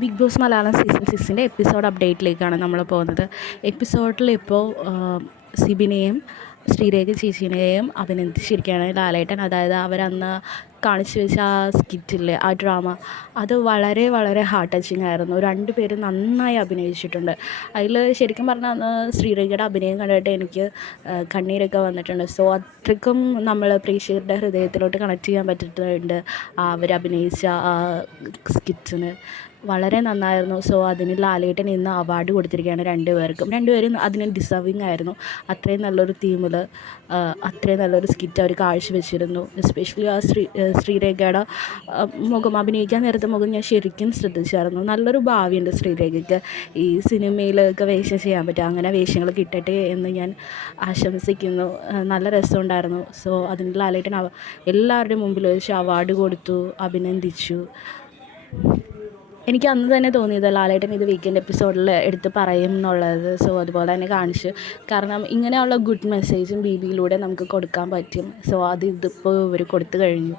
Big Boss Malayalam season സിക്സിന്റെ episode അപ്ഡേറ്റിലേക്കാണ് നമ്മൾ പോകുന്നത്. എപ്പിസോഡിൽ ഇപ്പോൾ സിബിനെയും ശ്രീരേഖ ചേച്ചീനെയും അഭിനന്ദിച്ചിരിക്കുകയാണ് ലാലേട്ടൻ. അതായത് അവരന്ന് കാണിച്ചു വെച്ച ആ സ്കിറ്റില്ലേ ആ ഡ്രാമ അത് വളരെ വളരെ ഹാർട്ട് ടച്ചിങ് ആയിരുന്നു. രണ്ട് പേരും നന്നായി അഭിനയിച്ചിട്ടുണ്ട്. അതിൽ ശരിക്കും പറഞ്ഞാൽ അന്ന് ശ്രീരേഖയുടെ അഭിനയം കണ്ടിട്ട് എനിക്ക് കണ്ണീരൊക്കെ വന്നിട്ടുണ്ട്. സോ അത്രയ്ക്കും നമ്മൾ പ്രേക്ഷകരുടെ ഹൃദയത്തിലോട്ട് കണക്ട് ചെയ്യാൻ പറ്റിയിട്ടുണ്ട് അവർ അഭിനയിച്ച ആ സ്കിറ്റിന്. വളരെ നന്നായിരുന്നു. സോ അതിന് ലാലേട്ടൻ ഇന്ന് അവാർഡ് കൊടുത്തിരിക്കുകയാണ് രണ്ടുപേർക്കും രണ്ട് പേരും അതിന് ഡിസർവിങ് ആയിരുന്നു. അത്രയും നല്ലൊരു തീമിൽ അത്രയും നല്ലൊരു സ്കിറ്റ് അവർ കാഴ്ചവെച്ചിരുന്നു. എസ്പെഷ്യലി ആ ശ്രീ ശ്രീരേഖയുടെ മുഖം അഭിനയിക്കാൻ നേരത്തെ മുഖം ഞാൻ ശരിക്കും ശ്രദ്ധിച്ചായിരുന്നു. നല്ലൊരു ഭാവിയുണ്ട് ശ്രീരേഖയ്ക്ക്. ഈ സിനിമയിലൊക്കെ വേഷം ചെയ്യാൻ പറ്റുക അങ്ങനെ വേഷങ്ങൾ കിട്ടട്ടെ എന്ന് ഞാൻ ആശംസിക്കുന്നു. നല്ല രസമുണ്ടായിരുന്നു. സോ അതിന് ലാലേട്ടൻ എല്ലാവരുടെയും മുമ്പിൽ വെച്ച് അവാർഡ് കൊടുത്തു അഭിനന്ദിച്ചു. എനിക്ക് അന്ന് തന്നെ തോന്നിയത് ലാലേട്ടൻ ഇത് വീക്കെൻഡ് എപ്പിസോഡിൽ എടുത്ത് പറയും എന്നുള്ളത്. സോ അതുപോലെ തന്നെ കാണിച്ചു. കാരണം ഇങ്ങനെയുള്ള ഗുഡ് മെസ്സേജും ബി ബിയിലൂടെ നമുക്ക് കൊടുക്കാൻ പറ്റും. സോ അത് ഇതിപ്പോൾ ഇവർ കൊടുത്തു കഴിഞ്ഞു.